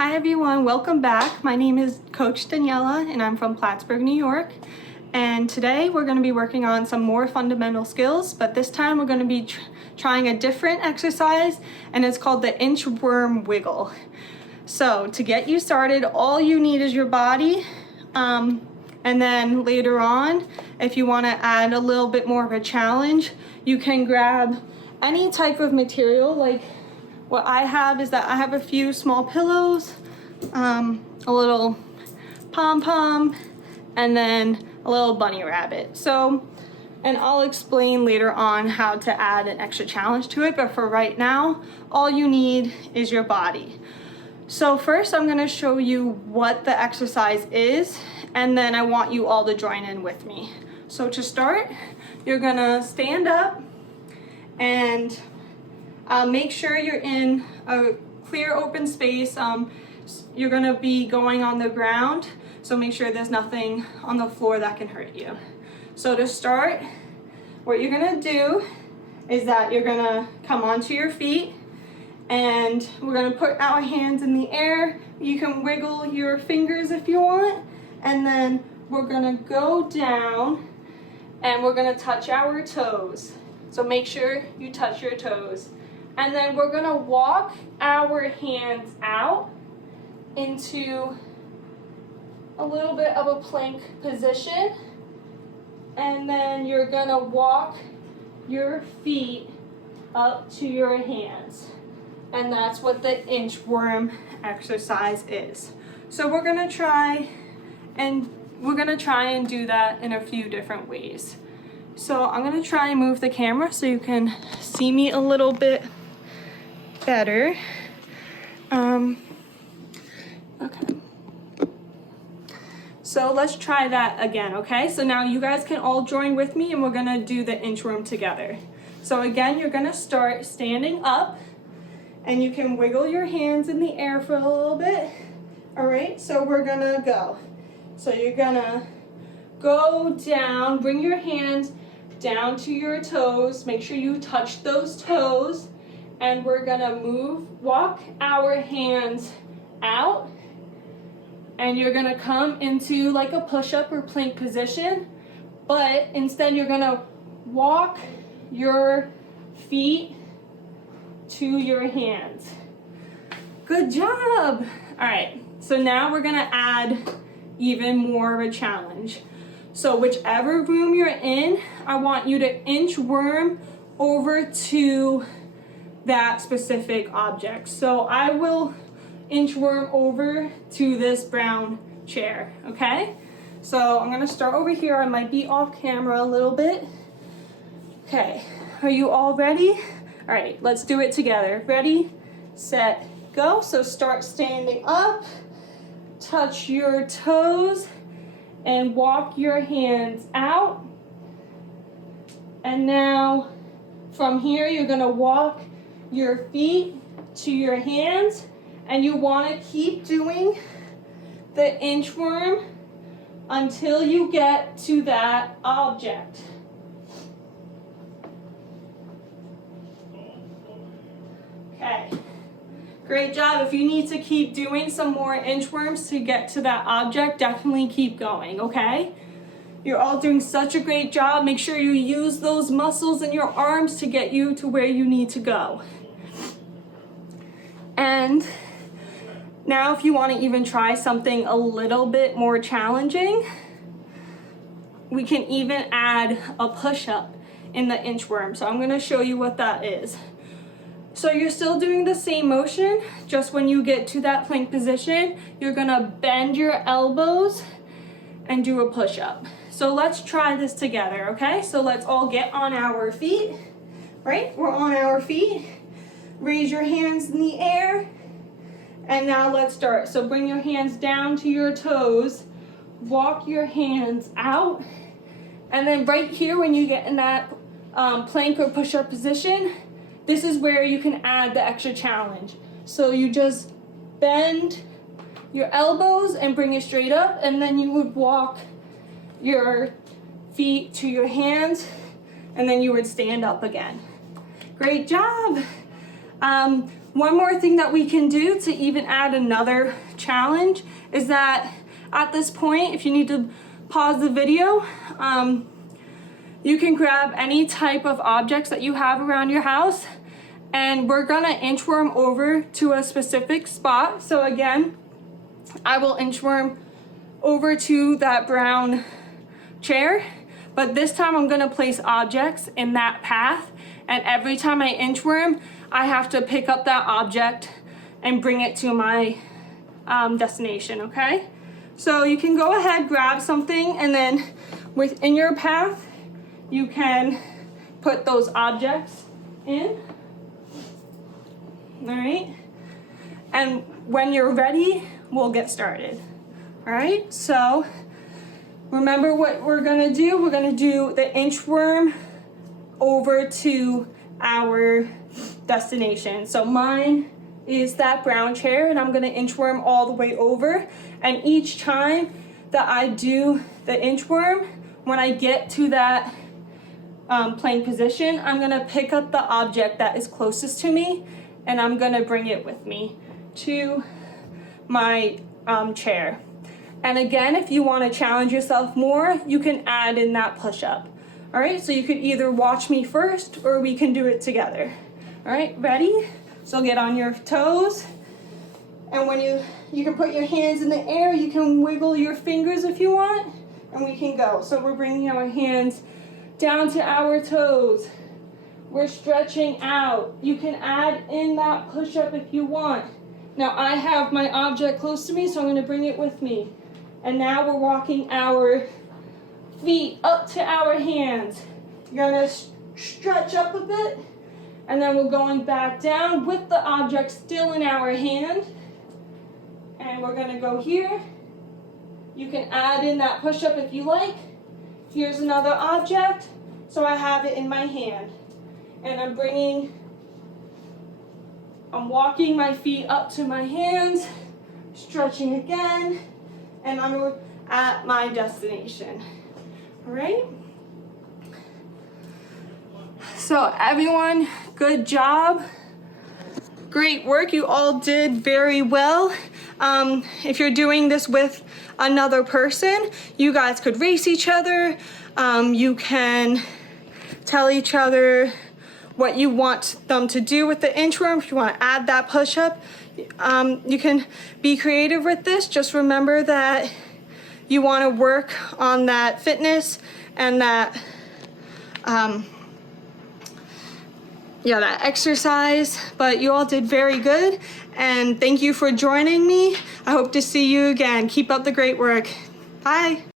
Hi everyone, welcome back. My name is Coach Daniela and I'm from Plattsburgh, New York. And today we're going to be working on some more fundamental skills, but this time we're going to be trying a different exercise, and it's called the Inchworm Wiggle. So to get you started, all you need is your body. And then later on, if you want to add a little bit more of a challenge, you can grab any type of material. Like what I have is that I have a few small pillows, a little pom-pom, and then a little bunny rabbit. So, and I'll explain later on how to add an extra challenge to it, but for right now, all you need is your body. So first I'm gonna show you what the exercise is, and then I want you all to join in with me. So to start, you're gonna stand up and make sure you're in a clear open space. You're gonna be going on the ground, so make sure there's nothing on the floor that can hurt you. So to start, what you're gonna do is that you're gonna come onto your feet, and we're gonna put our hands in the air. You can wiggle your fingers if you want, and then we're gonna go down and we're gonna touch our toes. So make sure you touch your toes. And then we're gonna walk our hands out into a little bit of a plank position. And then you're gonna walk your feet up to your hands. And that's what the inchworm exercise is. So we're gonna try and do that in a few different ways. So I'm gonna try and move the camera so you can see me a little bit better. Okay. So let's try that again, okay? So now you guys can all join with me and we're gonna do the inchworm together. So again, you're gonna start standing up and you can wiggle your hands in the air for a little bit. All right, so we're gonna go. So you're gonna go down, bring your hands down to your toes. Make sure you touch those toes. And we're gonna walk our hands out, and you're gonna come into like a push-up or plank position, but instead you're gonna walk your feet to your hands. Good job. All right, so now we're gonna add even more of a challenge. So whichever room you're in, I want you to inchworm over to that specific object. So I will inchworm over to this brown chair, okay? So I'm gonna start over here. I might be off camera a little bit. Okay, are you all ready? All right, let's do it together. Ready, set, go. So start standing up, touch your toes, and walk your hands out. And now from here, you're gonna walk your feet to your hands, and you want to keep doing the inchworm until you get to that object. Okay, great job. If you need to keep doing some more inchworms to get to that object, definitely keep going, okay? You're all doing such a great job. Make sure you use those muscles in your arms to get you to where you need to go. And now if you want to even try something a little bit more challenging, we can even add a push-up in the inchworm. So I'm going to show you what that is. So you're still doing the same motion, just when you get to that plank position, you're going to bend your elbows and do a push-up. So let's try this together, okay? So let's all get on our feet, right? We're on our feet. Raise your hands in the air. And now let's start. So bring your hands down to your toes. Walk your hands out. And then right here, when you get in that plank or push-up position, this is where you can add the extra challenge. So you just bend your elbows and bring it straight up, and then you would walk your feet to your hands, and then you would stand up again. Great job. one more thing that we can do to even add another challenge is that at this point, if you need to pause the video, you can grab any type of objects that you have around your house, and we're gonna inchworm over to a specific spot. So again, I will inchworm over to that brown chair, but this time I'm gonna place objects in that path, and every time I inchworm, I have to pick up that object and bring it to my destination, okay? So you can go ahead, grab something, and then within your path, you can put those objects in, all right? And when you're ready, we'll get started, all right? So remember what we're gonna do. We're gonna do the inchworm over to our destination. So mine is that brown chair, and I'm gonna inchworm all the way over. And each time that I do the inchworm, when I get to that plank position, I'm gonna pick up the object that is closest to me, and I'm gonna bring it with me to my chair. And again, if you wanna challenge yourself more, you can add in that push-up. All right, so you could either watch me first or we can do it together. All right, ready? So get on your toes, and when you can put your hands in the air, you can wiggle your fingers if you want, and we can go. So we're bringing our hands down to our toes. We're stretching out. You can add in that push-up if you want. Now I have my object close to me, so I'm gonna bring it with me. And now we're walking our feet up to our hands. You're gonna stretch up a bit, and then we're going back down with the object still in our hand. And we're gonna go here. You can add in that push-up if you like. Here's another object, so I have it in my hand. And I'm walking my feet up to my hands, stretching again, and I'm at my destination. All right? So everyone, good job. Great work, you all did very well. If you're doing this with another person, you guys could race each other. You can tell each other what you want them to do with the inchworm. If you want to add that push-up, you can be creative with this. Just remember that you want to work on that fitness and that that exercise. But you all did very good, and thank you for joining me. I hope to see you again. Keep up the great work. Bye.